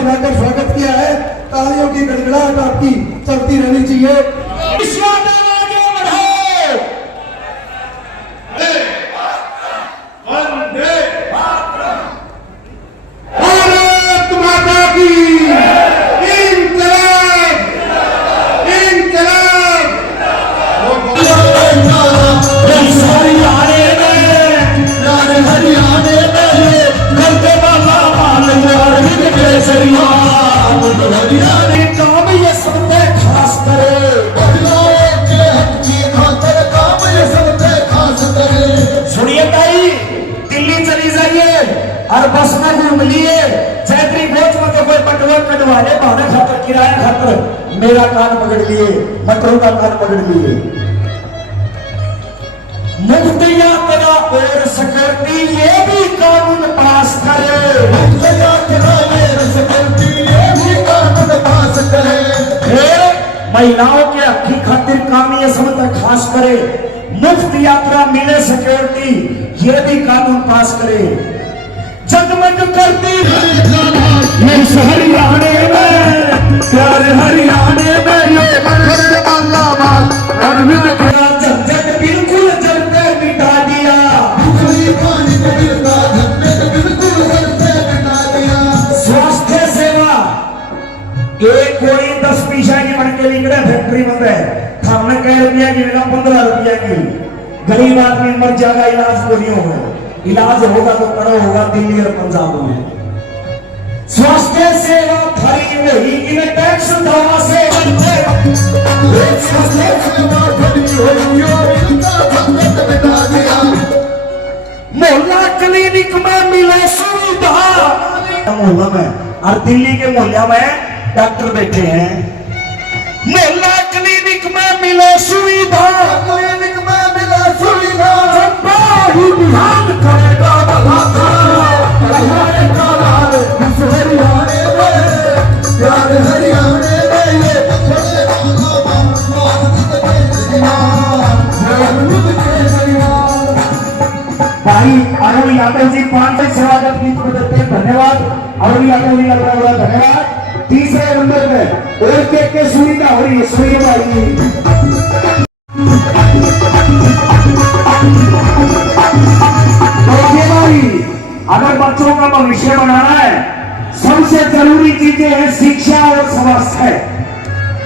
बनाकर स्वागत किया है। तालियों की गड़गड़ाहट आपकी चलती रहनी चाहिए। और बस में घूम लिए चैत्री बोझ में तो कोई पटवन कटवाने भावना खातर किराया खातर मेरा कान पकड़ लिए, मटरों का कान पकड़ लिए। मुफ्त यात्रा और सिक्योरिटी ये भी कानून पास करे, मुफ्त यात्रा और सिक्योरिटी ये भी कानून पास करे। फिर महिलाओं के हक की खातिर काम ये समझ खास करे, मुफ्त यात्रा मिले सिक्योरिटी ये भी कानून पास करे। जगमग करती ये हरियाणे में प्यार हरियाणे में ये झंझट बिल्कुल जलते मिटा दिया, स्वास्थ्य सेवा एक कोई 10 पैसा की बन के निकले फैक्ट्री बंद है, हमने कह रुपया की मिला 15 रुपया की, गरीब आदमी मर जाएगा, इलाज को नहीं होगा, इलाज होगा तो कड़ा होगा दिल्ली और पंजाब में। स्वास्थ्य सेवा फ्री नहीं, इन टैक्स दवा से मोहल्ला क्लिनिक में मिले सुविधा, मोहल्ला में और दिल्ली के मोहल्ला में डॉक्टर बैठे हैं। मोहल्ला क्लिनिक में मिले सुविधा, क्लिनिक में मिले सुविधा, ध्यान करेगा भाई अरुण यादव जी 5 स्वागत गीत को देते हैं, धन्यवाद अरुण यादव जी का धन्यवाद। तीसरे नंबर पे और के सुविधा हो रही है, सुनिए भाई। अगर बच्चों का भविष्य बनाना है सबसे जरूरी चीजें हैं शिक्षा और स्वास्थ्य।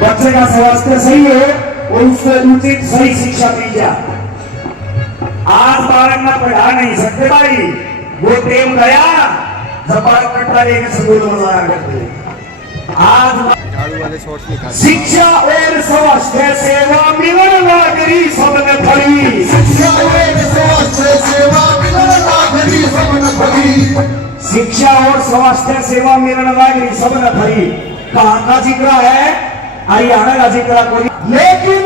बच्चे का स्वास्थ्य सही है और उसको उचित सही शिक्षा दी जाए। आज बालक ना पढ़ा नहीं सकते भाई, वो टेम गया जब बालक कट्टा लेके स्कूल में जाया करते। आज शिक्षा और स्वास्थ्य सेवा मिलन नागरी सबने भरी, शिक्षा और स्वास्थ्य सेवा मिलन नागरी सबने भरी, शिक्षा और स्वास्थ्य सेवा मिलन नागरी सबने भरी। कहाँ का जिक्र है? हरियाणा का जिक्र कोई, लेकिन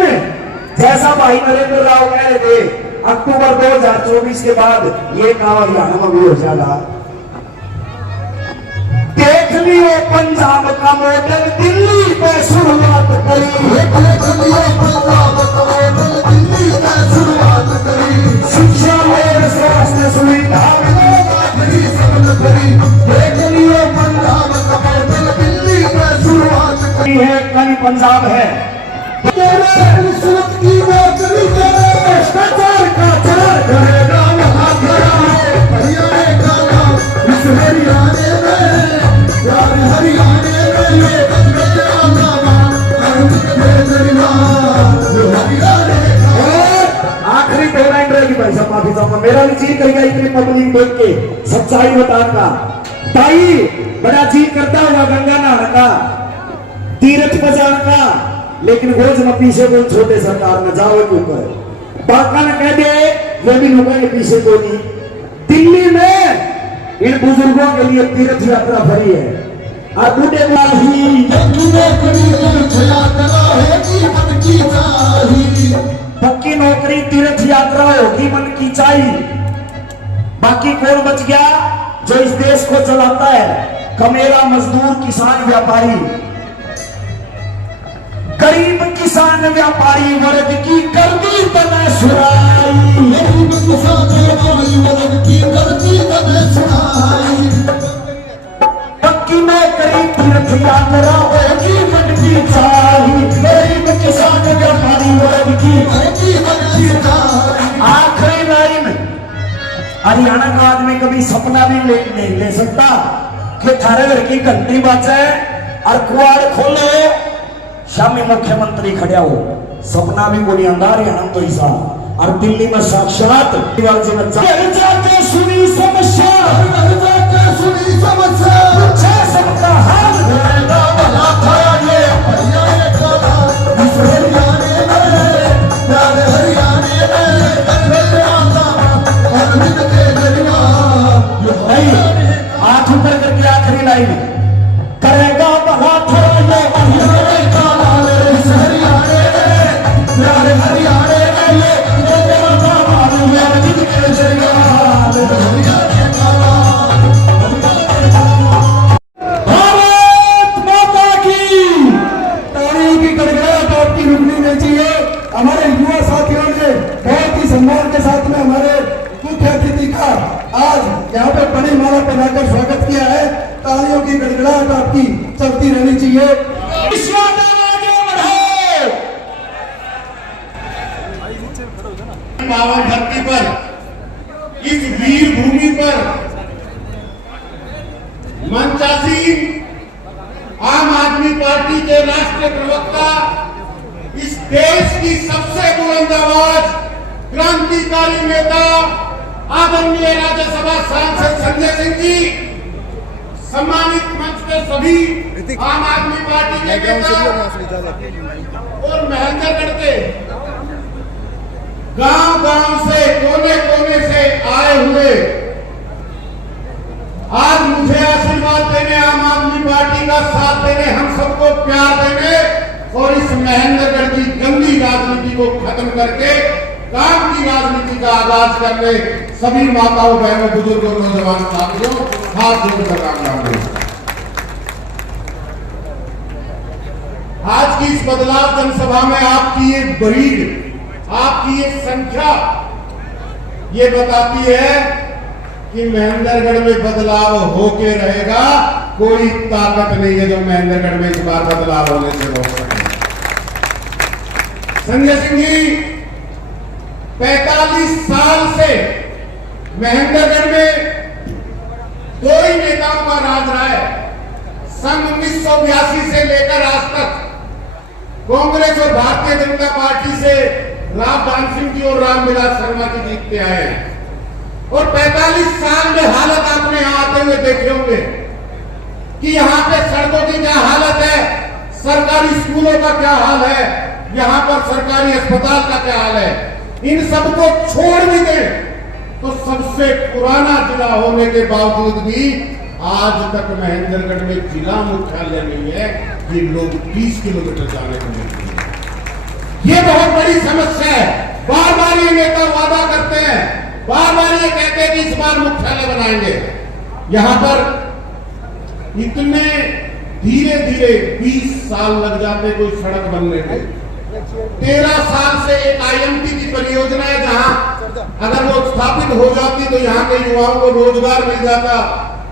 जैसा भाई नरेंद्र राव कह रहे थे अक्टूबर 2024 के बाद ये काम हरियाणा में भी हो जाएगा। देख लियो पंजाब का मॉडल दिल्ली पे शुरुआत करी, देख लियो पंजाब का मॉडल दिल्ली पे शुरुआत करी, शिक्षा और स्वास्थ्य सुविधा देख लियो पंजाब का मॉडल दिल्ली पे शुरुआत करी है। कल पंजाब है रिश्वत की नौकरी करे, भ्रष्टाचार का चार करेगा वहां खड़ा है, हरियाणा का नाम इस हरियाणे में, यार हरियाणे में ये बंदे आना आखिरी 2 लाइन रहेगी भाई साहब, माफी चाहूंगा, मेरा भी जी करेगा इतनी पब्लिक देख के सच्चाई बताने का। ताई बड़ा जी करता हुआ गंगा नहाने का, तीर्थ बजाने का, लेकिन रोज में पीछे को छोटे सरकार में जाओ के ऊपर बाका ने कह दे ये भी लोगों के पीछे को नहीं। दिल्ली में इन बुजुर्गों के लिए तीर्थ यात्रा भरी है, और बूढ़े पक्की नौकरी तीर्थ यात्रा होगी मन की चाहिए। बाकी कौन बच गया जो इस देश को चलाता है? कमेरा मजदूर किसान व्यापारी, गरीब किसान व्यापारी वर्ग की गर्दी तने सुराई, गरीब किसान व्यापारी वर्ग की गर्दी तने सुराई, पक्की नौकरी तीर्थ यात्रा होगी मन की चाही, गरीब किसान व्यापारी वर्ग की आखिरी लाइन। हरियाणा का आदमी कभी सपना भी नहीं ले सकता कि थारे घर की घंटी बाजे और कुआड़ खोलो शामी मुख्यमंत्री खड़ा हो। सपना भी कोई अंधार हरियाणा तो ऐसा। और दिल्ली में साक्षात जाके सुनी समस्या, पूछे सबका हाल, भला था ये हाथ ऊपर करके आखिरी लाइन करेगा भला था ये हमारे युवा साथियों ने बहुत ही सम्मान के साथ में हमारे मुख्य अतिथि का आज यहाँ पे बड़ी माला पहनाकर स्वागत किया है। तालियों की गड़गड़ाहट आपकी चलती रहनी चाहिए। पावन धरती पर, इस वीर भूमि पर मंचासीन आम आदमी पार्टी के राष्ट्रीय प्रवक्ता, इस देश की सबसे बुलंद आवाज, क्रांतिकारी नेता आदरणीय राज्यसभा सांसद संजय सिंह जी, सम्मानित मंच के सभी आम आदमी पार्टी के नेता और महेंद्रगढ़ के गांव-गांव से, कोने-कोने से आए हुए आज मुझे आशीर्वाद देने, आम आदमी पार्टी का साथ देने, हम सबको प्यार देने और इस महेंद्रगढ़ की गंदी राजनीति को खत्म करके काम की राजनीति का आगाज करने सभी माताओं, बहनों, बुजुर्गों, नौजवान साथियों हाथ जोड़कर काम करें। आज की इस बदलाव जनसभा में आपकी ये भीड़, आपकी ये संख्या ये बताती है कि महेंद्रगढ़ में बदलाव होके रहेगा। कोई ताकत नहीं है जो महेंद्रगढ़ में इस बार बदलाव होने से रोक सके। संजय सिंह जी 45 साल से महेंद्रगढ़ में दो ही नेताओं का राज रहा है। सन 1982 से लेकर आज तक कांग्रेस और भारतीय जनता पार्टी से रामदान सिंह जी और रामविलास शर्मा जी जीतते आए हैं। और 45 साल में हालत आपने यहां आते हुए देखे होंगे कि यहाँ पे सड़कों की क्या हालत है, सरकारी स्कूलों का क्या हाल है, यहाँ पर सरकारी अस्पताल का क्या हाल है। इन सबको छोड़ भी दें तो सबसे पुराना जिला होने के बावजूद भी आज तक महेंद्रगढ़ में जिला मुख्यालय नहीं है। ये लोग 20 किलोमीटर जाने को मिलते हैं। ये बहुत बड़ी समस्या है। बार बार ये नेता वादा करते हैं, बार बार ये कहते हैं कि इस बार मुख्यालय बनाएंगे। यहाँ पर इतने धीरे धीरे 20 साल लग जाते कोई सड़क बनने में। 13 साल से एक IMT की परियोजना है जहां अगर वो स्थापित हो जाती तो यहाँ के युवाओं को रोजगार मिल जाता,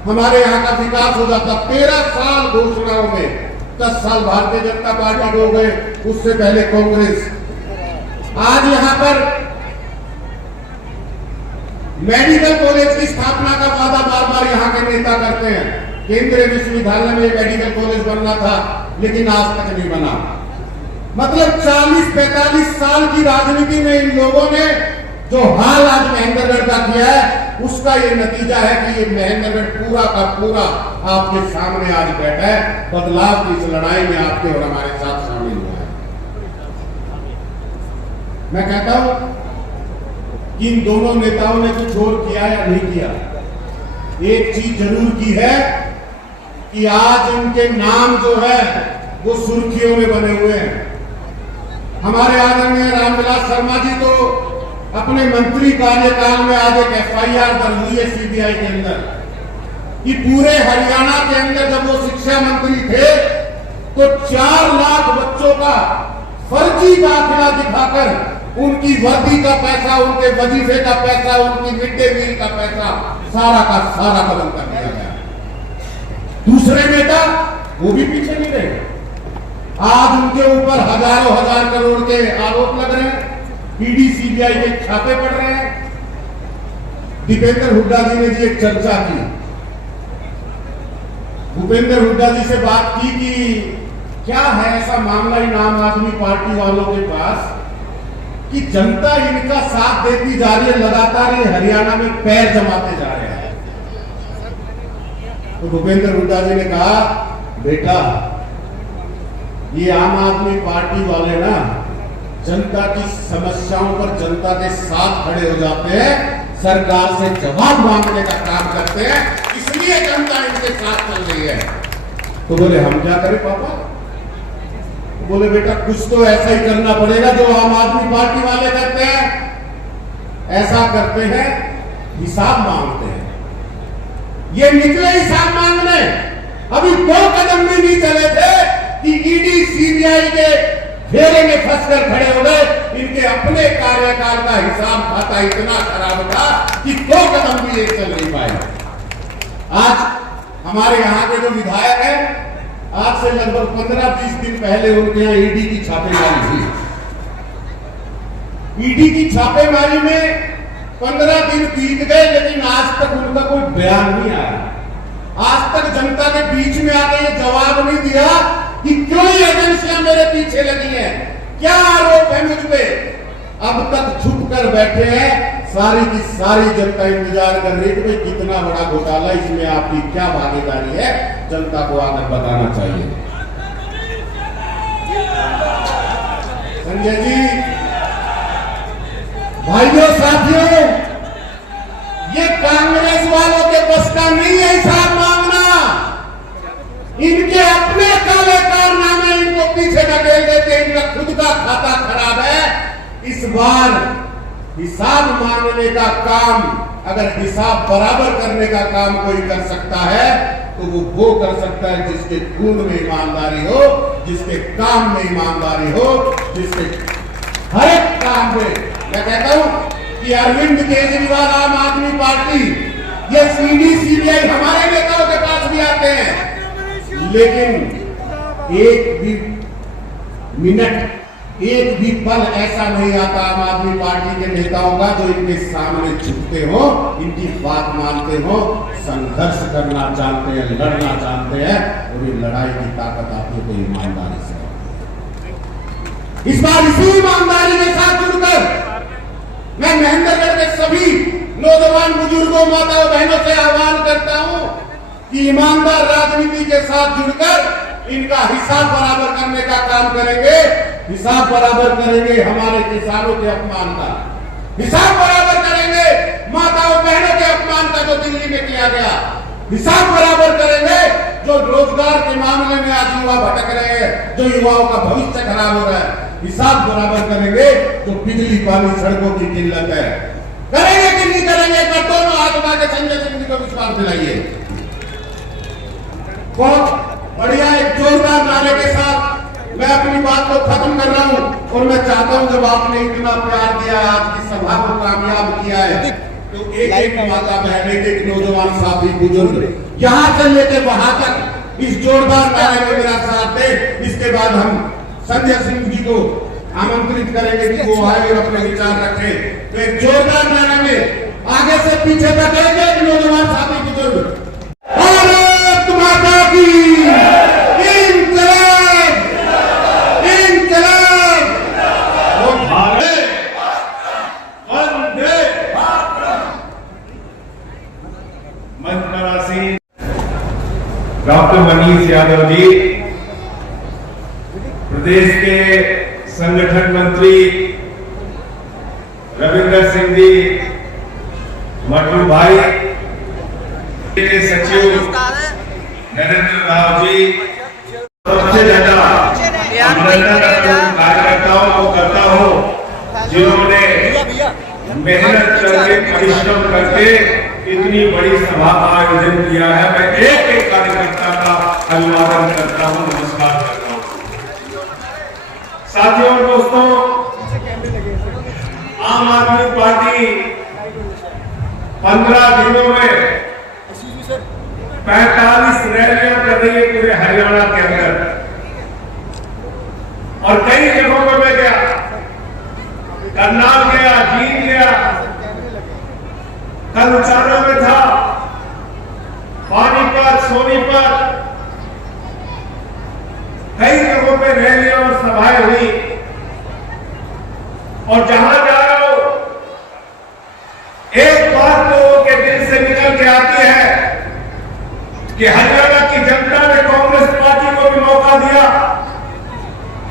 हमारे यहाँ का विकास हो जाता। 13 साल घोषणाओं में, 10 साल भारतीय जनता पार्टी को हो गए, उससे पहले कांग्रेस। आज यहाँ पर मेडिकल कॉलेज की स्थापना का वादा बार बार यहाँ के नेता करते हैं। केंद्रीय विश्वविद्यालय में मेडिकल कॉलेज बनना था लेकिन आज तक नहीं बना। मतलब 40-45 साल की राजनीति में इन लोगों ने जो हाल आज महेंद्रगढ़ का किया है, उसका ये नतीजा है कि ये महेंद्रगढ़ पूरा का पूरा आपके सामने आज बैठा है। बदलाव की इस लड़ाई में आपके और हमारे साथ शामिल हुआ है। मैं कहता हूं कि इन दोनों नेताओं ने कुछ और किया या नहीं किया, एक चीज जरूर की है कि आज उनके नाम जो है वो सुर्खियों में बने हुए हैं। हमारे आदरणीय रामविलास शर्मा जी तो अपने मंत्री कार्यकाल में आज एक FIR दर्ज हुई है CBI के अंदर कि पूरे हरियाणा के अंदर जब वो शिक्षा मंत्री थे तो 4 लाख बच्चों का फर्जी दाखिला दिखाकर उनकी वर्दी का पैसा, उनके वजीफे का पैसा, उनकी मिड डे मील का पैसा सारा का सारा बंद कर दिया गया। दूसरे नेता वो भी पीछे नहीं रहे। आज उनके ऊपर हजारों हजार करोड़ के आरोप लग रहे हैं, ईडी सीबीआई के छापे पड़ रहे हैं। दीपेंद्र हुड्डा जी ने जी एक चर्चा की, भूपेंद्र हुड्डा जी से बात की कि क्या है ऐसा मामला इन आम आदमी पार्टी वालों के पास कि जनता इनका साथ देती जा रही है, लगातार ये हरियाणा में पैर जमाते जा रहे हैं। तो भूपेंद्र हुड्डा जी ने कहा, बेटा ये आम आदमी पार्टी वाले ना जनता की समस्याओं पर जनता के साथ खड़े हो जाते हैं, सरकार से जवाब मांगने का काम करते हैं, इसलिए जनता इनके साथ चल रही है। तो बोले हम क्या करें पापा? बोले बेटा कुछ तो ऐसा ही करना पड़ेगा जो आम आदमी पार्टी वाले करते हैं। ऐसा करते हैं, हिसाब मांगते हैं। ये निकले हिसाब मांगने, अभी 2 कदम भी नहीं चले थे कि ईडी सीबीआई के घेरे में फंसकर खड़े हो गए। इनके अपने कार्यकाल का हिसाब खाता इतना खराब था कि 2 कदम भी एक चल नहीं पाए। आज हमारे यहाँ के जो विधायक हैं, आज से लगभग 15-20 दिन पहले उनके यहाँ ईडी की छापेमारी थी। ईडी की छापेमारी में 15 दिन बीत गए, लेकिन आज तक उनका कोई बयान नहीं आया। आज तक जनता के बीच में आके ये जवाब नहीं दिया कि क्यों ये एजेंसियां मेरे पीछे लगी हैं, क्या आरोप है मुझ पे। अब तक छुप कर बैठे हैं, सारी की सारी जनता इंतजार कर रही है कि भाई कितना बड़ा घोटाला, इसमें आपकी क्या भागीदारी है, जनता को आकर बताना चाहिए। संजय जी, भाइयों साथियों, ये कांग्रेस वालों के बस का नहीं है हिसाब मांगना। इनके अपने काले कारनामे इनको पीछे धकेल देते, इनका खुद का खाता खराब है। इस बार हिसाब मांगने का काम, अगर हिसाब बराबर करने का काम कोई कर सकता है तो वो कर सकता है जिसके खून में ईमानदारी हो, जिसके काम में ईमानदारी हो, जिसके हर एक काम में। मैं कहता हूं कि अरविंद केजरीवाल आम आदमी पार्टी, ये ईडी सीबीआई हमारे नेताओं के पास भी आते हैं, लेकिन एक भी मिनट, एक भी पल ऐसा नहीं आता आम आदमी पार्टी के नेताओं का जो इनके सामने झुकते हो, इनकी बात मानते हो, संघर्ष करना चाहते हैं, लड़ना चाहते हैं, और ये लड़ाई की ताकत आती है ईमानदारी से। इस बार इसी ईमानदारी के साथ जुड़कर मैं महेंद्रगढ़ के सभी नौजवान बुजुर्गों, माताओं, बहनों से आह्वान करता हूं कि ईमानदार राजनीति के साथ जुड़कर इनका हिसाब बराबर करने का काम करेंगे। हिसाब बराबर करेंगे हमारे किसानों के अपमान का, हिसाब बराबर करेंगे माताओं बहनों के अपमान का जो दिल्ली में किया गया, हिसाब बराबर करेंगे जो रोजगार के मामले में आज युवा भटक रहे हैं, जो युवाओं का भविष्य खराब हो रहा है। हिसाब बराबर करेंगे जो बिजली पानी सड़कों की किल्लत है। करेंगे कि नहीं करेंगे? एक बार दोनों हाथ उठा के संजय सिंह जी को विश्वास दिलाइए। बहुत बढ़िया एक जोरदार नारे के साथ मैं अपनी बात को खत्म कर रहा हूं, और मैं चाहता हूं जब आपने इतना प्यार दिया, आज की सभा को कामयाब किया है, तो एक माता बहन, एक नौजवान साथी बुजुर्ग यहां से लेकर वहां तक इस जोरदार नारे में मेरा साथ दे। इसके बाद हम संजय सिंह जी को आमंत्रित करेंगे कि वो आए और अपने विचार रखें। तो एक जोरदार नारे में आगे से पीछे तक एक नौजवान साथी बुजुर्ग, भारत माता की इंकलाब, इंकलाब, वंदे मातरम। मंच डॉक्टर मनीष यादव जी, प्रदेश के संगठन मंत्री रविंदर सिंह जी, मटू भाई के सचिव नरेंद्र राव जी, सबसे ज्यादा कार्यकर्ताओं को करता हूं जिन्होंने मेहनत करके, परिश्रम करके इतनी बड़ी सभा का आयोजन किया है। मैं एक एक कार्यकर्ता का अभिवादन करता हूं, नमस्कार करता हूं। साथियों और दोस्तों, आम आदमी पार्टी 15 दिनों में 45 रैलियां कर रही है पूरे हरियाणा के अंदर, और कई जगहों पर मैं गया, करनाल गया, जींद गया, कल उचाना में था, पानीपत, सोनीपत, कई जगहों पे रैलियां और सभाएं हुई। और जहां जा रहा हो, एक बात लोगों के दिल से निकल के आती है कि हरियाणा की जनता ने कांग्रेस पार्टी को भी मौका दिया,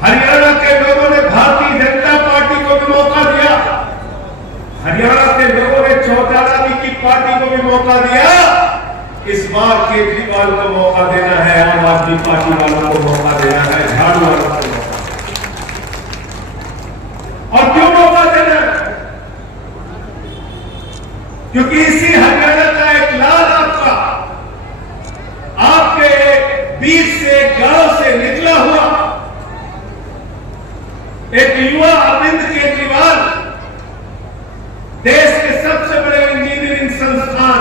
हरियाणा के लोगों ने भारतीय जनता पार्टी को भी मौका दिया, हरियाणा के लोगों ने चौटाला की पार्टी को भी मौका दिया। इस बार केजरीवाल को मौका देना है, आम आदमी पार्टी वालों को मौका देना है, झाड़ू वालों को मौका। और क्यों मौका देना है? क्योंकि इसी हरियाणा का एक लाल आपके बीच से, गांव से निकला हुआ एक युवा अरविंद केजरीवाल देश के सबसे बड़े इंजीनियरिंग संस्थान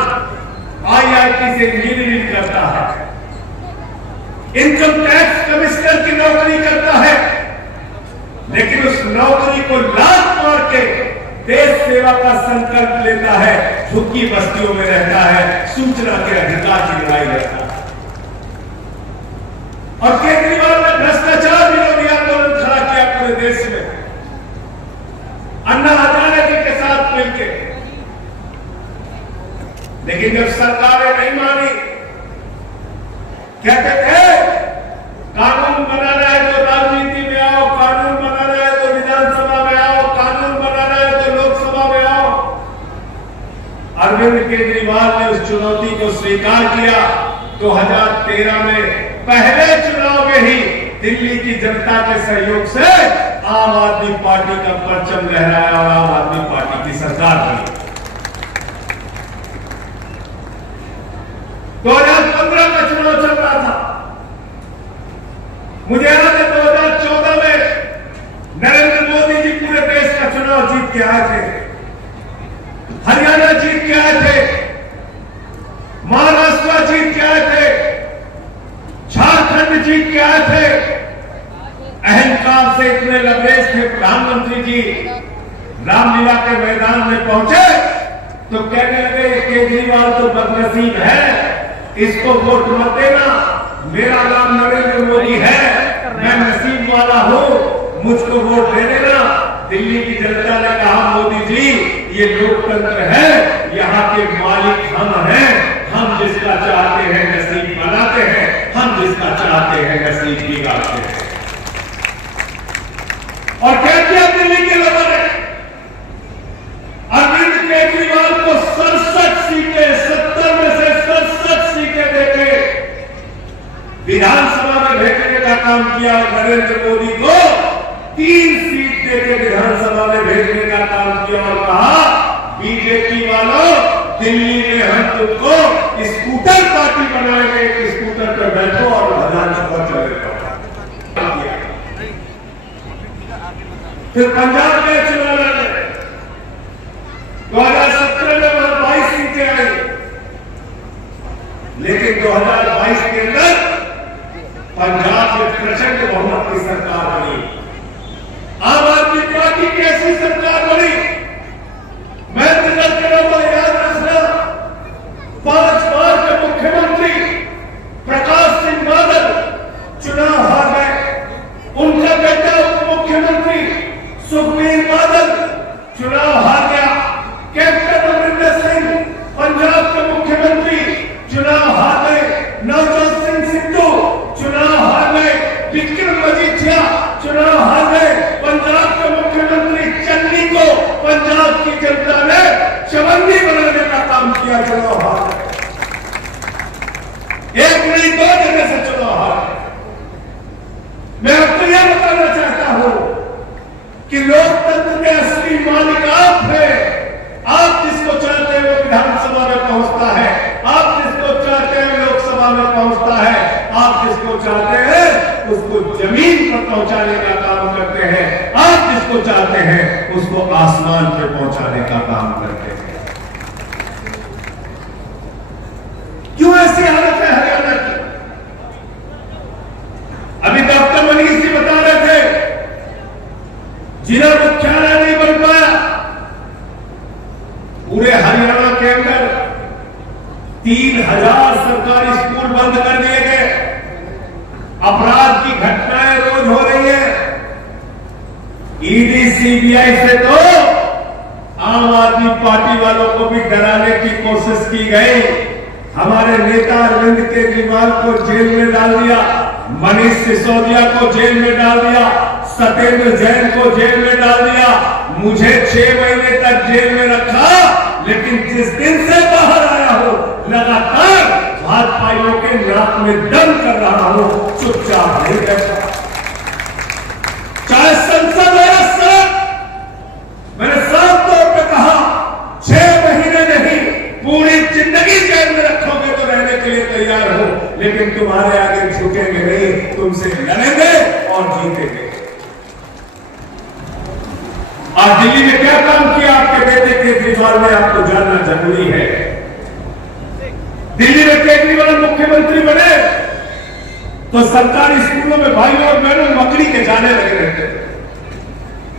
IIT से इंजीनियरिंग करता है, इनकम टैक्स कमिश्नर की नौकरी करता है, लेकिन उस नौकरी को लात मार के देश सेवा का संकल्प लेता है, झुग्गी बस्तियों में रहता है, सूचना के अधिकार की लड़ाई लड़ता है। और केजरीवाल ने भ्रष्टाचार विरोधी आंदोलन खड़ा किया पूरे देश में, अन्ना हजारे जी के साथ मिलकर। लेकिन जब सरकारें नहीं मानी, कहते थे कानून बनाना है तो राजनीति में आओ, कानून बनाना है तो विधानसभा में आओ, कानून बनाना है तो लोकसभा में आओ। अरविंद केजरीवाल ने उस चुनौती को स्वीकार किया। 2013 में पहले चुनाव में ही दिल्ली की जनता के सहयोग से आम आदमी पार्टी का परचम लहराया और आम आदमी पार्टी की सरकार बनी। 2015 का चुनाव चल रहा था, मुझे याद है 2014 में नरेंद्र मोदी जी पूरे देश का चुनाव जीत के आए थे, हरियाणा जीत के आए थे, महाराष्ट्र जीत के आए थे, झारखंड जीत के आए थे। अहंकार से इतने लबरेज थे प्रधानमंत्री जी, रामलीला के मैदान में पहुंचे तो कहने लगे केजरीवाल तो बदनसीब है, इसको वोट मत देना, मेरा नाम नरेंद्र मोदी है, मैं नसीब वाला हूं, मुझको वोट दे देना। दिल्ली की जनता ने कहा मोदी जी ये लोकतंत्र है, यहाँ के मालिक हम हैं, हम जिसका चाहते हैं नसीब बनाते हैं, हम जिसका चाहते हैं नसीब बिगाड़ते हैं। और क्या किया दिल्ली के लोगों ने? अरविंद केजरीवाल को 67 सीटें, 70 में से 67 सीटें देके विधानसभा में भेजने का काम किया और नरेंद्र मोदी को 3 सीट देके विधानसभा में भेजने का काम किया और कहा बीजेपी वालों, दिल्ली में हम तुमको स्कूटर पार्टी बनाएंगे, स्कूटर पर बैठो और विधानसभा चले जाओ। फिर पंजाब में चुनाव लड़े, 2017 में वहां 22 सीटें आई, लेकिन 2022 के अंदर पंजाब में प्रचंड बहुमत की सरकार बनी। आम आदमी पार्टी की ऐसी सरकार बनी, मैं रिजल्ट के लोगों को याद रखना, 5 बार के मुख्यमंत्री प्रकाश सिंह बादल चुनाव हार गए, उनका बेटा उप मुख्यमंत्री सुखबीर बादल चुनाव हार गया, कैप्टन अमरिंदर सिंह पंजाब के मुख्यमंत्री चुनाव हार गए, नवजोत सिंह सिद्धू चुनाव हार गए, विक्रम मजीठिया चुनाव हार गए, पंजाब के मुख्यमंत्री चन्नी को पंजाब की जनता ने चवन्नी बनाने का काम किया, चुनाव हार गए, एक नहीं 2 जगह से चुनाव हार गए। मैं आपको यह बताना चाहता हूं कि लोकतंत्र के असली मालिक आप हैं। आप जिसको चाहते हैं वो विधानसभा में पहुंचता है, आप जिसको चाहते हैं लोकसभा में पहुंचता है, आप जिसको चाहते हैं उसको जमीन पर पहुंचाने का काम करते हैं, आप जिसको चाहते हैं उसको आसमान पर पहुंचाने का काम करते हैं। क्यों ऐसी हालत है 3000 सरकारी स्कूल बंद कर दिए गए। अपराध की घटनाएं रोज हो रही है। ईडी सीबीआई से तो आम आदमी पार्टी वालों को भी डराने की कोशिश की गई। हमारे नेता अरविंद केजरीवाल को जेल में डाल दिया, मनीष सिसोदिया को जेल में डाल दिया, सत्येंद्र जैन को जेल में डाल दिया, मुझे 6 महीने तक जेल में रखा। लेकिन जिस दिन से बाहर आया हो लगातार भाजपाइयों के नाक में दम कर रहा हूं, चुपचाप नहीं बैठा। चाहे संसद हो या सड़क, मैंने साफ तौर पे कहा 6 महीने नहीं पूरी जिंदगी जेल में रखोगे तो रहने के लिए तैयार हो, लेकिन तुम्हारे आगे झुकेंगे नहीं, तुमसे लड़ेंगे और जीतेंगे। आज दिल्ली में क्या काम किया आपके बेटे केजरीवाल ने, आपको जानना जरूरी है। दिल्ली में केजरीवाल मुख्यमंत्री बने तो सरकारी स्कूलों में भाइयों और बहनों मकड़ी के जाने लगे रहते थे।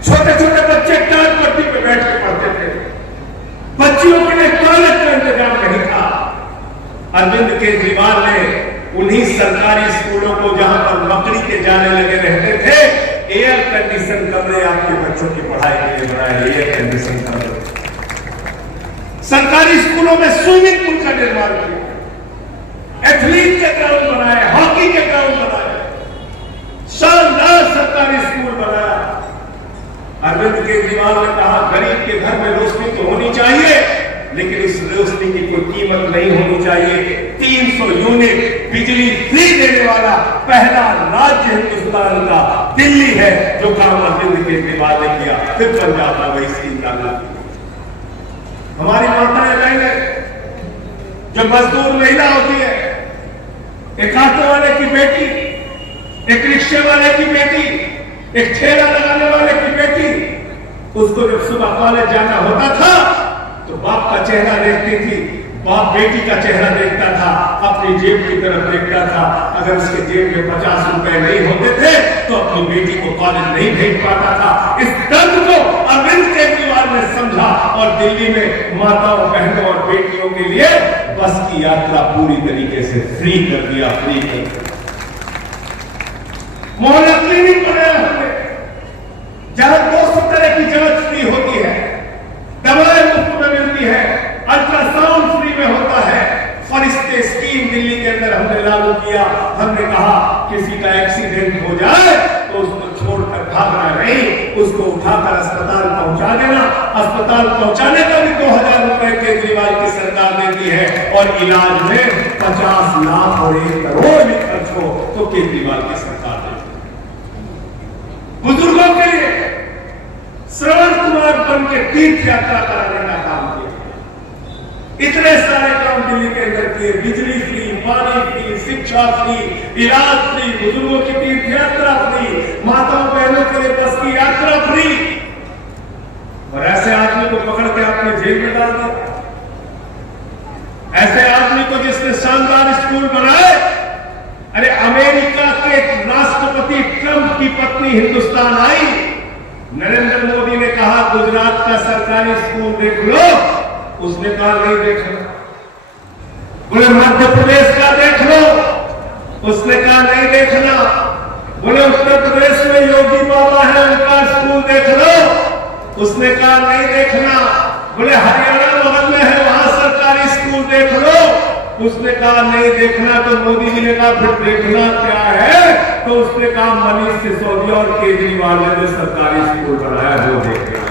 छोटे छोटे बच्चे टाट पट्टी पे बैठ के पढ़ते थे। बच्चियों के लिए टॉयलेट का इंतजाम नहीं था। अरविंद केजरीवाल ने उन्हीं सरकारी स्कूलों को जहां पर मकड़ी के जाने लगे रहते थे, एयर कंडीशन कमरे आपके बच्चों की पढ़ाई के लिए बनाए। एयर कंडीशन कमरे सरकारी स्कूलों में स्विमिंग पूल का निर्माण किया, एथलीट के ग्राउंड बनाए, हॉकी के ग्राउंड बनाए, शानदार सरकारी स्कूल बनाया। अरविंद केजरीवाल ने कहा गरीब के घर में रोशनी तो होनी चाहिए, लेकिन इस रोशनी की कोई कीमत नहीं होनी चाहिए। 300 यूनिट बिजली फ्री देने वाला पहला राज्य हिंदुस्तान का दिल्ली है, जो काम अरविंद केजरीवाल ने किया। फिर पंजाब में वही स्कीम लागू की। हमारी माताएं बहनें, जो मजदूर महिला होती है, एक ऑटो वाले की बेटी, एक रिक्शे वाले की बेटी, एक ठेला लगाने वाले की बेटी, उसको जब सुबह कॉलेज जाना होता था तो बाप का चेहरा देखती थी, बाप बेटी का चेहरा देखता था, अपनी जेब की तरफ देखता था। अगर उसके जेब में 50 रुपए नहीं होते थे तो अपनी बेटी को कॉलेज नहीं भेज पाता था। इस दर्द को अरविंद केजरीवाल ने समझा और दिल्ली में माताओं, बहनों और बेटियों के लिए बस की यात्रा पूरी तरीके से फ्री कर दिया। फ्री कर दिया। मोहल्ला क्लिनिक बनाया हमने, जहां 200 तरह की जांच फ्री होती है, दवाएं मुफ्त में मिलती है, अल्ट्रासाउंड फ्री में होता है। फरिश्ते स्कीम दिल्ली के अंदर हमने लागू किया। हमने कहा किसी का एक्सीडेंट हो जाए तो उसको छोड़कर भागना नहीं, उसको उठाकर अस्पताल पहुंचा देना। अस्पताल पहुंचाने का भी 2000 रुपए केजरीवाल की सरकार देती है, और इलाज में 50 लाख और 1 करोड़ भी खर्च हो तो केजरीवाल की सरकार देती है। बुजुर्गों के लिए श्रवण कुमार बन के तीर्थ यात्रा कराने का काम किया। इतने सारे काम दिल्ली के अंदर किए। बिजली फ्री, पानी फ्री, शिक्षा फ्री, इलाज फ्री, बुजुर्गों की तीर्थ यात्रा फ्री, माताओं बहनों के लिए बस की यात्रा फ्री। और ऐसे आदमी को पकड़ के आपने जेल में डाल दिया। ऐसे आदमी को जिसने शानदार स्कूल बनाए। अरे अमेरिका के राष्ट्रपति ट्रंप की पत्नी हिंदुस्तान आई, नरेंद्र मोदी ने कहा गुजरात का सरकारी स्कूल देख लो, उसने कहा नहीं देखना। बोले मध्य प्रदेश का देख लो, उसने कहा नहीं देखना। बोले उत्तर प्रदेश में योगी बाबा है, उनका स्कूल देख लो, उसने कहा नहीं देखना। बोले हरियाणा बगल में है, वहां सरकारी स्कूल देख लो, उसने कहा नहीं देखना। तो मोदी जी ने कहा फिर देखना क्या है? तो उसने कहा मनीष सिसोदिया और केजरीवाल ने जो सरकारी स्कूल बनाया वो देखना।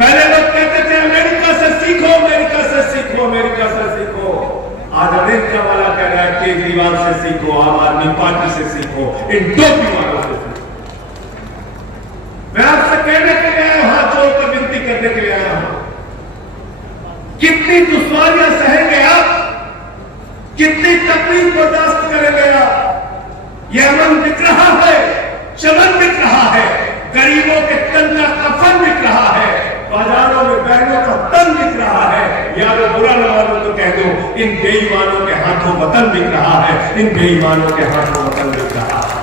पहले लोग कहते थे अमेरिका से सीखो, अमेरिका से सीखो, अमेरिका से सीखो। आज अमेरिका वाला कह रहा है केजरीवाल से सीखो, आम आदमी पार्टी से सीखो, इन टोपी वालों से सीखो। मैं आपसे कहने के लिए आया हूं, हाथ जोड़कर विनती करने के लिए आया हूं, कितनी दुश्वारियां सहेंगे आप, कितनी तकलीफ बर्दाश्त करेंगे आप। यह अमन बिक रहा है, चमन बिक रहा है, गरीबों के तन का कफन बिक रहा है, बाजारों में बहनों का तन बिक रहा है। यारो बुरा न मानो तो कह दो, इन बेईमानों के हाथों वतन बिक रहा है, इन बेईमानों के हाथों वतन बिक रहा है।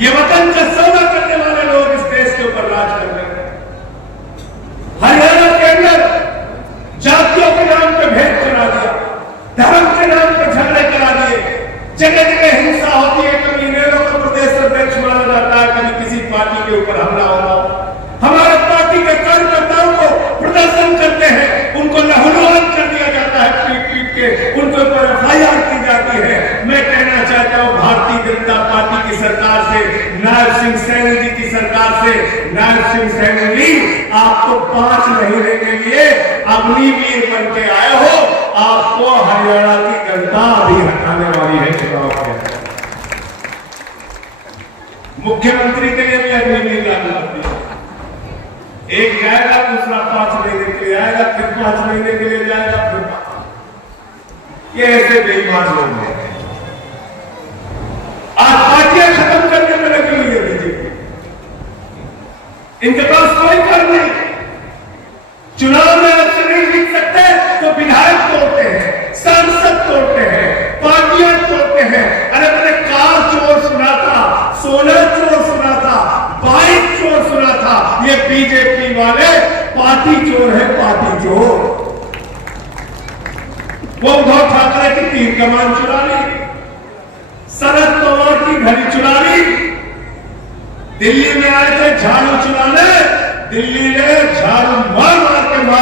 ये वतन का सौदा करने वाले लोग इस देश के ऊपर राज कर रहे हैं। हरियाणा के अंदर की सरकार से, नायब सिंह सैनी जी की सरकार से, नायब सिंह सैनी जी आपको 5 महीने के लिए अग्निवीर बन के आए हो, आपको हरियाणा की जनता अभी हटाने वाली है चुनाव के अंदर। मुख्यमंत्री के लिए भी अग्निवीर लागू कर दिया, एक जाएगा दूसरा 5 महीने के लिए आएगा, फिर 5 महीने के लिए जाएगा, फिर ये ऐसे बेईमान लोग हैं। आज पार्टियां खत्म करने में लगी हुई है बीजेपी, इनके पास कोई काम नहीं, चुनाव में अगर नहीं जीत सकते तो विधायक तोड़ते हैं, सांसद तोड़ते हैं, पार्टियां तोड़ते हैं। अरे मैंने कार चोर सुना था, सोना चोर सुना था, बाइक चोर सुना था, ये बीजेपी वाले पार्टी चोर है, पार्टी चोर। वो उद्धव ठाकरे की तीर कमान चुरा ली, शरद पवार की घड़ी चुरा ली, दिल्ली में आए थे झाड़ू चुराने, दिल्ली ने झाड़ू मार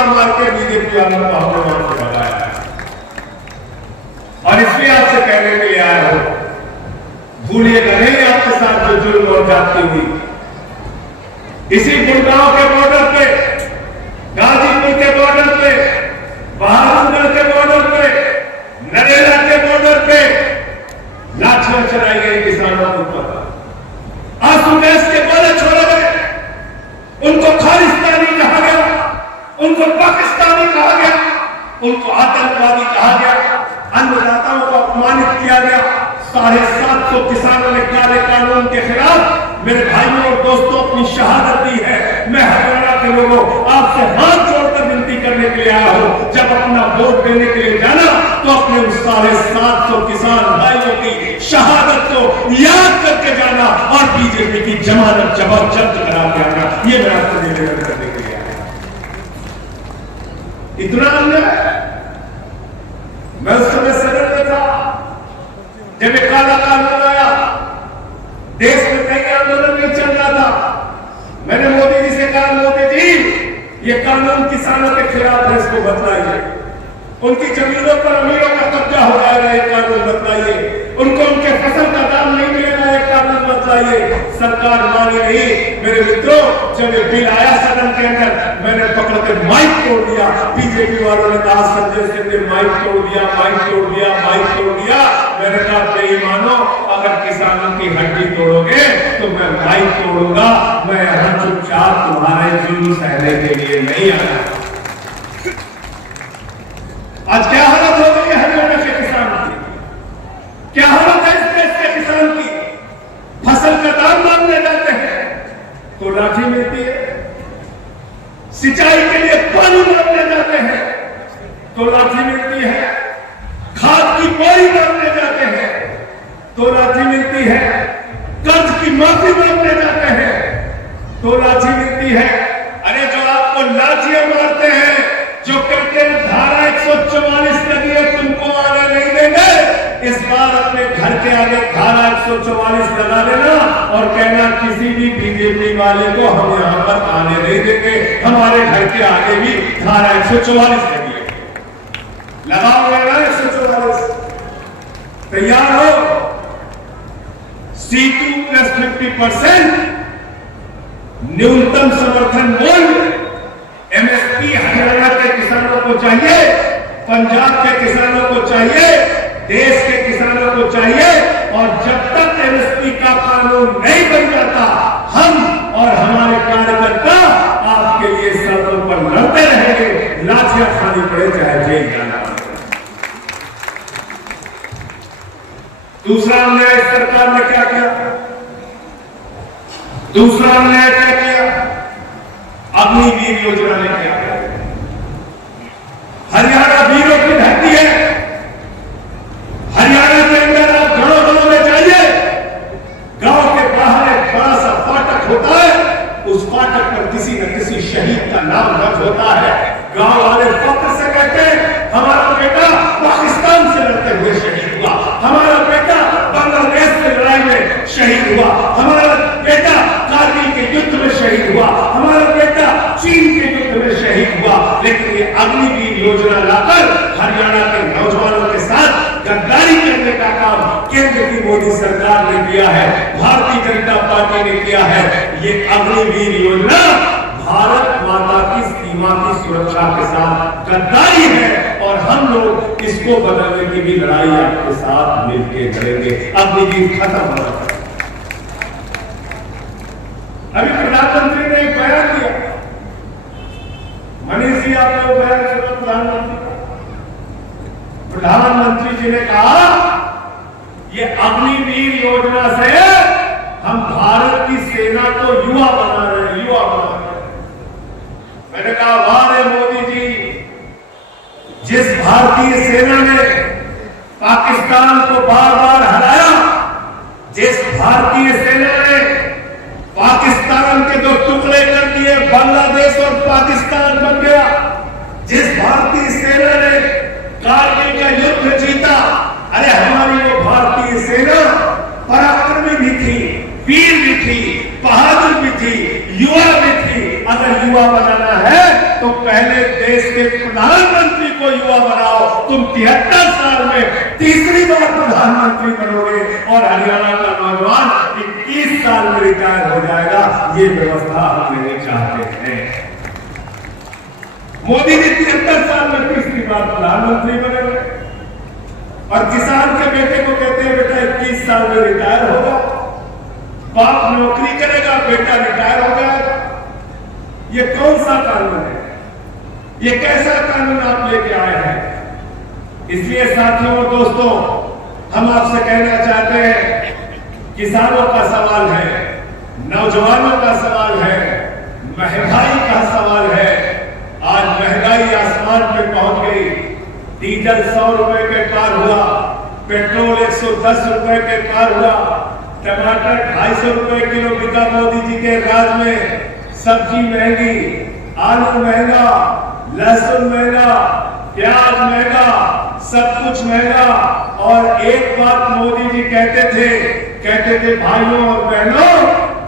मार के बीजेपी वालों को हमने वहां से भगाया। और इसलिए आपसे कहने के लिए आया हो, भूलिएगा नहीं आपके साथ जो जुल्म और जाती हुई। इसी गुड़गांव के बॉर्डर पे, गाजीपुर के बॉर्डर पे, बहादुरगढ़ के बॉर्डर पे, नरेला के बॉर्डर पे लाठियां चलाई गई किसानों के ऊपर, आंसू गैस के गोले छोड़े गए, उनको खालिस्तानी कहा गया, उनको पाकिस्तानी कहा गया, उनको आतंकवादी कहा गया, अन्नदाताओं को अपमानित किया गया। 750 किसानों ने काले कानून के खिलाफ मेरे भाइयों और दोस्तों अपनी शहादत दी है। मैं हरियाणा के लोगों आपसे हाथ जोड़कर विनती करने के लिए आया हूं, जब अपना वोट देने के लिए जाना तो अपने उस 750 किसान भाइयों की शहादत को याद करके जाना और बीजेपी की जमानत जबरदस्त करा के आना। ये मैं आपसे निवेदन करने के लिए आया। इतना अन्याय मैं उस समय सदन में था जब एक काला कानून आया, देश में कई आंदोलन नहीं चल रहा था। मैंने मोदी जी से कहा, मोदी जी ये कानून किसानों के खिलाफ है, इसको बदलाइए। उनकी जमीनों पर अमीरों का कब्जा हो जाएगा, एक कानून बदलाइए। उनको उनके फसल का दाम नहीं मिलेगा, एक कानून बदलाइए। सरकार मानी नहीं। मेरे मित्रों, जब ये बिल आया सदन के अंदर, मैंने पकड़ के माइक तोड़ दिया। बीजेपी वालों ने कहा संजय सिंह ने माइक तोड़ दिया, माइक तोड़ दिया, माइक तोड़ दिया। मैंने कहा बेईमानो, अगर किसानों की हड्डी तोड़ोगे तो मैं माइक तोड़ूंगा। मैं यहां चुपचाप तुम्हारे जुल्म सहने के लिए नहीं आया। आज क्या हालत हो गई है हरियाणा के किसान की, क्या हालत है इस देश के किसान की। फसल का दाम मांगने जाते हैं तो लाठी मिलती है, सिंचाई के लिए पानी मांगने जाते हैं तो लाठी मिलती है, खाद की बोरी मांगने जाते हैं तो लाठी मिलती है, कर्ज की माफी मांगने जाते हैं तो लाठी मिलती है। अरे जो आपको लाठियां मारते हैं, जो कहते हैं धारा 144 लगी है तुमको आने नहीं देंगे, इस बार अपने घर के आगे धारा 144 लगा लेना और कहना किसी भी बीजेपी वाले को हम यहां पर आने नहीं देंगे। हमारे घर के आगे भी धारा 144 लगी है, लगाओ लेना 144। तैयार हो? C2 + 50% न्यूनतम समर्थन मूल्य MSP हरियाणा के किसानों को चाहिए, पंजाब के किसानों को चाहिए, देश के किसानों को चाहिए। और जब तक MSP का कानून नहीं बन जाता, हम और हमारे कार्यकर्ता आपके लिए सड़कों पर लड़ते रहेंगे, लाठियां खानी पड़े चाहे जेल जाना पड़े। दूसरा अन्याय सरकार ने क्या किया? दूसरा अन्याय क्या किया? अग्निवीर योजना ने क्या किया? हरियाणा वीरों की धरती है। हरियाणा के अंदर आप गांव में जाइए, गांव के बाहर एक बड़ा सा फाटक होता है, उस फाटक पर किसी न किसी शहीद का नाम दर्ज होता है। गांव वाले फख्र से कहते हैं हमारा बेटा पाकिस्तान से लड़ते हुए शहीद हुआ, हमारा बेटा बांग्लादेश से लड़ाई में शहीद हुआ, हमारा बेटा कारगिल के युद्ध में शहीद हुआ, हमारा बेटा चीन के युद्ध में शहीद हुआ। लेकिन ये अग्निवीर योजना लाकर हरियाणा के नौजवानों के साथ गद्दारी करने का काम केंद्र की मोदी मोदी सरकार ने किया है, भारतीय जनता पार्टी ने किया है। ये अग्निवीर योजना भारत माता की सीमा की सुरक्षा के साथ गद्दारी है और हम लोग इसको बदलने की भी लड़ाई आपके साथ मिलकर लड़ेंगे। अग्निवीर खत्म हो रहा है। अभी प्रधानमंत्री ने एक बयान दिया, मनीष जी आप लोग बयान सुनो प्रधानमंत्री। प्रधानमंत्री जी ने कहा ये अग्निवीर योजना से हम भारत की सेना को युवा बना रहे हैं, युवा बना रहे हैं। मैंने कहा वाह रे मोदी जी, जिस भारतीय सेना ने पाकिस्तान को बार बार हराया, जिस भारतीय सेना ने पाकिस्तान के दो टुकड़े कर दिए, बांग्लादेश और पाकिस्तान बन गया, जिस भारतीय सेना ने कारगिल का युद्ध जीता, अरे हमारी वो भारतीय सेना पराक्रमी भी थी, वीर भी थी, बहादुर भी थी, युवा भी थी। अगर युवा बनाना है तो पहले देश के प्रधानमंत्री को युवा बनाओ। तुम 73 साल में तीसरी बार प्रधानमंत्री बनोगे और हरियाणा का नौजवान 21 साल में रिटायर हो जाएगा। ये व्यवस्था हम नहीं चाहते हैं। मोदी जी 73 साल में तीसरी बार प्रधानमंत्री बने और किसान के बेटे को कहते हैं बेटा 21 साल में रिटायर होगा, बाप नौकरी करेगा, बेटा रिटायर हो जाएगा। ये कौन सा कानून है? ये कैसा कानून आप लेके आए हैं? इसलिए साथियों और दोस्तों, हम आपसे कहना चाहते हैं, किसानों का सवाल है, नौजवानों का सवाल है, महंगाई का सवाल है। आज महंगाई आसमान पे पहुंच गई। डीजल 100 रुपए के पार हुआ, पेट्रोल 110 रुपए के पार हुआ, टमाटर 250 रुपए किलो बिका मोदी जी के राज में। सब्जी महंगी, आलू महंगा, लहसुन महंगा, प्याज महंगा, सब कुछ महंगा। और एक बात मोदी जी कहते थे भाइयों और बहनों,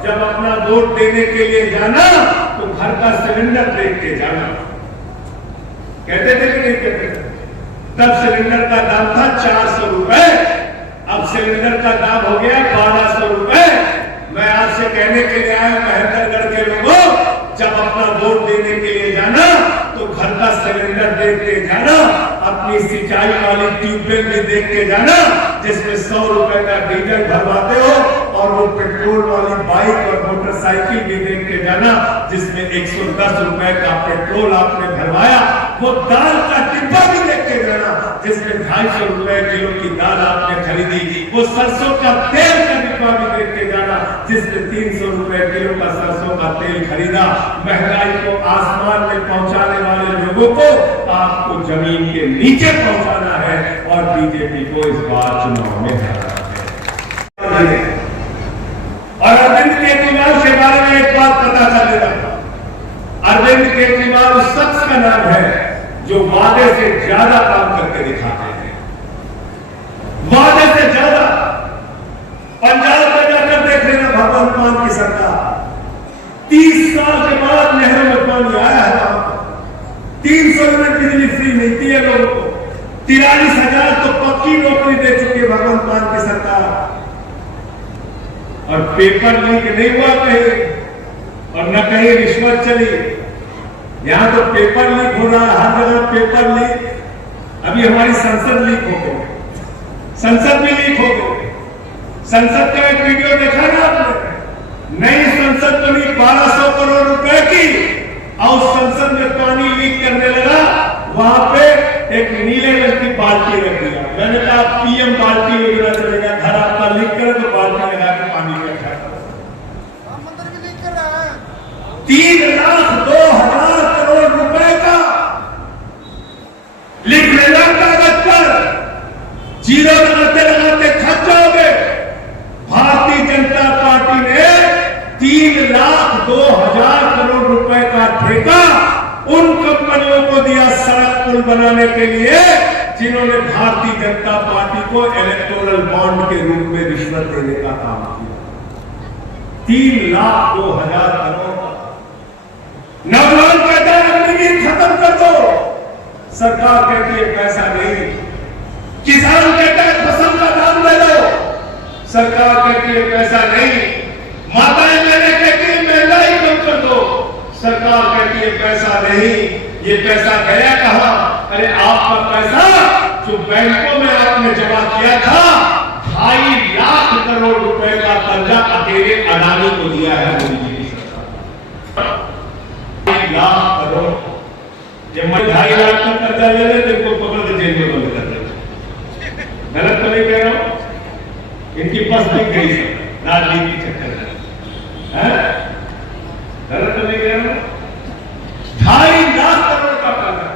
जब अपना वोट देने के लिए जाना तो घर का सिलेंडर देख के जाना। कहते थे कि नहीं कहते थे? तब सिलेंडर का दाम था 400 रुपए, अब सिलेंडर का दाम हो गया 1200 रुपए। मैं आपसे कहने के लिए आया महेंद्रगढ़ के लोगों, जब अपना वोट देने के लिए जाना तो घर का सिलेंडर देख के जाना, अपनी सिंचाई वाली ट्यूबवेल भी देख के जाना जिसमें 100 रुपए का डीजल भरवाते हो, और वो पेट्रोल वाली बाइक और मोटरसाइकिल भी देख के जाना जिसमें 110 रुपए का पेट्रोल आपने भरवाया। वो दाल का डिब्बा भी देख के जाना जिसमें 250 रुपए किलो की दाल आपने खरीदी। वो सरसों का तेल का डिब्बा भी देख के जाना जिसमें 300 रुपए किलो का सरसों का तेल खरीदा। महंगाई को आसमान में पहुंचाने वाले लोगों को आपको जमीन के नीचे पहुंचाना है और बीजेपी को इस बार चुनाव में हराना है। और अरविंद केजरीवाल के बारे में एक बात पता चलेगा, अरविंद केजरीवाल उस शख्स का नाम है जो वादे से ज्यादा काम करके दिखाते हैं, वादे से ज्यादा। पंजाब में जाकर देख लेना भगवंत मान की सरकार, 30 साल के बाद नेहरू पानी आया है, 300 यूनिट बिजली फ्री मिलती है लोगों को, 43,000 तो पक्की नौकरी दे चुकी है भगवंत मान की सरकार। और पेपर लीक नहीं हुआ कहीं, और न कहीं रिश्वत चली। यहां तो पेपर लीक हो रहा है, हर जगह पेपर लीक। अभी हमारी संसद लीक हो गई, संसद भी लीक हो गई। संसद का एक वीडियो देखा ना आपने? नई संसद बनी 1200 करोड़ रुपए की, और संसद में पानी लीक करने लगा। वहां पे एक नीले रंग की बाल्टी रख दिया। मैंने कहा पीएम बाल्टी योजना चलेगा, घर आपका लीक करे तो बाल्टी लगा के पानी इकट्ठा करो। 3,02,000 करोड़ रुपए का लिख लेना कागज पर, जीरो लगाते खर्च जाओगे। भारतीय जनता पार्टी ने 3,02,000 करोड़ रुपए का ठेका उन कंपनियों को दिया सड़क पुल बनाने के लिए जिन्होंने भारतीय जनता पार्टी को इलेक्टोरल बॉन्ड के रूप में रिश्वत देने का काम किया। 3,02,000 करोड़। नौजवान कहता है अग्निवीर खत्म कर दो, सरकार कहती है पैसा नहीं। किसान कहता है फसल का दाम ले लो, सरकार कहती है पैसा नहीं, माताएं बहनें कहती है महंगाई कम कर दो, सरकार कहती है पैसा नहीं। ये पैसा गया कहां? अरे आपका पैसा जो बैंकों में आपने जमा किया था, 2.5 लाख करोड़ रुपए का कर्जा अकेले अडानी को दिया है मोदी जी की सरकार। 2.5 लाख करोड़। जब मैं 2.5 लाख का कर्जा ले रहे थे, इनको पकड़ के जेल में बंद कर देते। गलत तो नहीं कह रहा हूं? इनकी बस दिख गई सब राजनीति चक्कर में। गलत तो नहीं कह रहा हूं? 2.5 लाख करोड़ का कर्जा,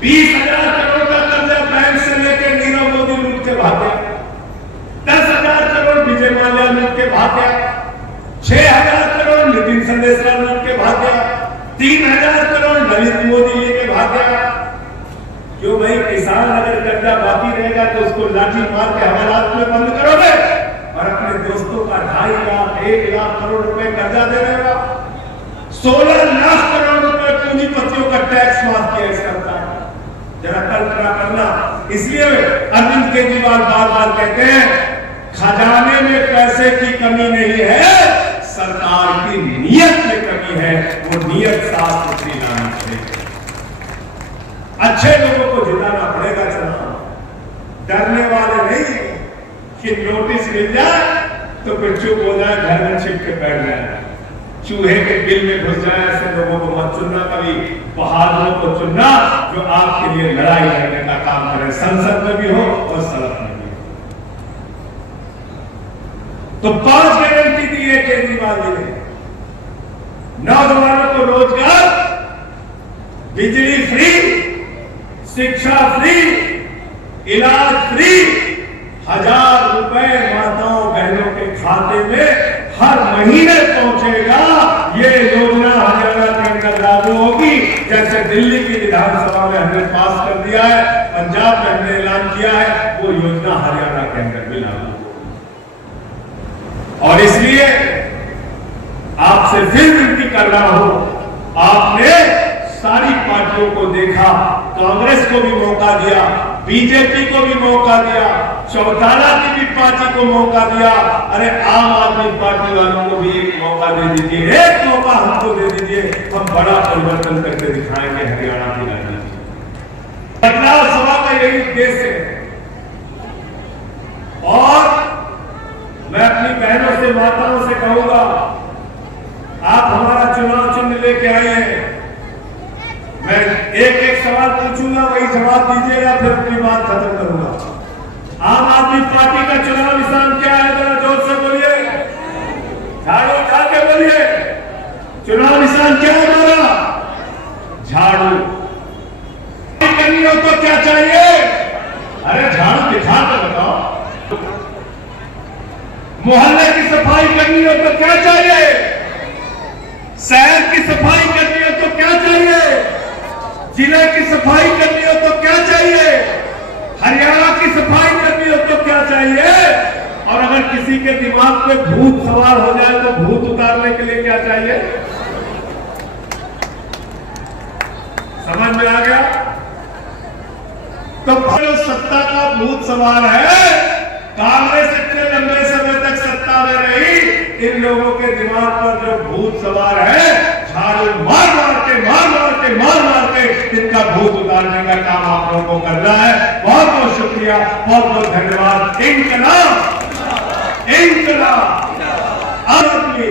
20,000 करोड़ का कर्जा बैंक से लेकर नीरव मोदी लूट के भाग गया, 10,000 करोड़ विजय माल्या लूट के भाग गया, 6,000 करोड़ नितिन संदेशरा लूट के भाग गया, 3,000 करोड़ नरेंद्र मोदी लेके भाग गया। क्यों भाई? किसान अगर कर्जा बाकी रहेगा तो उसको लाठी मार के हवालात में बंद करोगे और अपने दोस्तों का 2.5 लाख 1 लाख करोड़ रुपए कर्जा दे रहे हो। 16 लाख करोड़ रुपए पूंजीपतियों का टैक्स माफ किया इस सरकार ने। जरा कल्पना करना। इसलिए अरविंद केजरीवाल बार बार कहते हैं खजाने में पैसे की कमी नहीं है, सरकार की नीयत में कमी है। वो नीयत साफ सुथरी लानी चाहिए। अच्छे लोगों को जिताना पड़ेगा चुनाव, डरने वाले नहीं कि नोटिस मिल जाए तो फिर चुप हो जाए, घर में छिप के बैठ जाए, चूहे के बिल में घुस जाए। ऐसे लोगों को मत चुनना, कभी बहादुरों को चुनना जो आपके लिए लड़ाई लड़ने का काम करे, संसद में भी हो और सड़क में भी हो। तो 5 गारंटी दी है केजरीवाल जी ने। नौजवानों को रोजगार, बिजली फ्री, शिक्षा फ्री, इलाज फ्री, 1,000 रुपए माताओं बहनों के खाते में हर महीने पहुंचेगा। ये योजना हरियाणा के अंदर लागू होगी। जैसे दिल्ली की विधानसभा में हमने पास कर दिया है, पंजाब में हमने ऐलान किया है, वो योजना हरियाणा के अंदर भी लागू होगी। और इसलिए आपसे फिर विनती कर रहा हूं, आपने सारी पार्टियों को देखा, कांग्रेस को भी मौका दिया, बीजेपी को भी मौका दिया, चौटाला की भी पार्टी को मौका दिया। अरे आम आदमी पार्टी वालों को भी एक मौका दे दीजिए, एक मौका हमको दे दीजिए, हम बड़ा परिवर्तन करके दिखाएंगे हरियाणा की राजनीति। बदलाव सभा का यही उद्देश्य है। और मैं अपनी बहनों से, माताओं से कहूंगा, आप हमारा चुनाव चिन्ह लेके आए हैं। मैं एक सवाल पूछूंगा, वही जवाब दीजिए या फिर अपनी बात खत्म करूंगा। आम आदमी पार्टी का चुनाव निशान क्या है? जरा जोर से बोलिए, झाड़ू उठा के बोलिए। चुनाव निशान क्या है हमारा? झाड़ू। करनी हो तो क्या चाहिए? अरे झाड़ू दिखा कर बताओ। मोहल्ले की सफाई करनी हो तो क्या चाहिए? शहर की सफाई करनी हो तो क्या चाहिए? जिले की सफाई करनी हो तो क्या चाहिए? हरियाणा की सफाई करनी हो तो क्या चाहिए? और अगर किसी के दिमाग पे भूत सवार हो जाए तो भूत उतारने के लिए क्या चाहिए? समझ में आ गया? तो जो सत्ता का भूत सवार है, कांग्रेस इतने लंबे समय तक सत्ता में रही, इन लोगों के दिमाग पर जो भूत सवार है, झाड़ू मार मार के इनका भूत उतारने का काम आप लोगों को करना है। बहुत बहुत शुक्रिया, बहुत बहुत धन्यवाद। इंकलाब, इंकलाब, आम आदमी,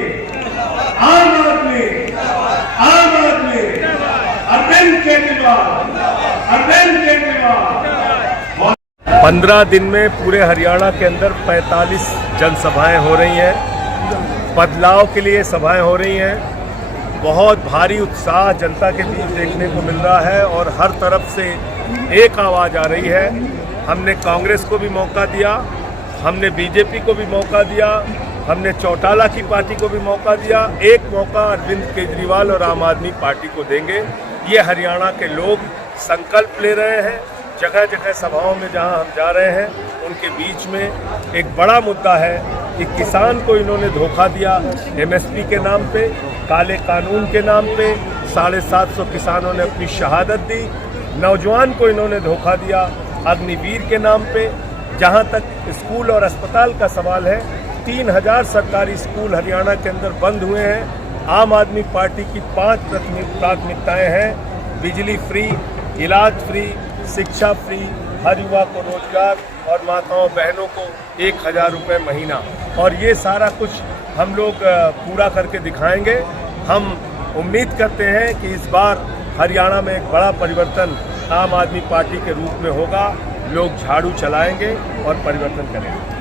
अरविंद केजरीवाल, अरविंद केजरीवाल। 15 दिन में पूरे हरियाणा के अंदर 45 जनसभाएं हो रही हैं, बदलाव के लिए सभाएं हो रही हैं। बहुत भारी उत्साह जनता के बीच देखने को मिल रहा है और हर तरफ से एक आवाज़ आ रही है। हमने कांग्रेस को भी मौका दिया, हमने बीजेपी को भी मौका दिया, हमने चौटाला की पार्टी को भी मौका दिया। एक मौका अरविंद केजरीवाल और आम आदमी पार्टी को देंगे। ये हरियाणा के लोग संकल्प ले रहे हैं। जगह जगह सभाओं में जहां हम जा रहे हैं, उनके बीच में एक बड़ा मुद्दा है कि किसान को इन्होंने धोखा दिया। एमएसपी के नाम पे, काले कानून के नाम पे 750 किसानों ने अपनी शहादत दी। नौजवान को इन्होंने धोखा दिया अग्निवीर के नाम पे। जहां तक स्कूल और अस्पताल का सवाल है, 3000 सरकारी स्कूल हरियाणा के अंदर बंद हुए हैं। आम आदमी पार्टी की 5 प्राथमिकताएं हैं: बिजली फ्री, इलाज फ्री, शिक्षा फ्री, हर युवा को रोजगार और माताओं बहनों को 1000 रुपये महीना। और ये सारा कुछ हम लोग पूरा करके दिखाएंगे। हम उम्मीद करते हैं कि इस बार हरियाणा में एक बड़ा परिवर्तन आम आदमी पार्टी के रूप में होगा। लोग झाड़ू चलाएंगे और परिवर्तन करेंगे।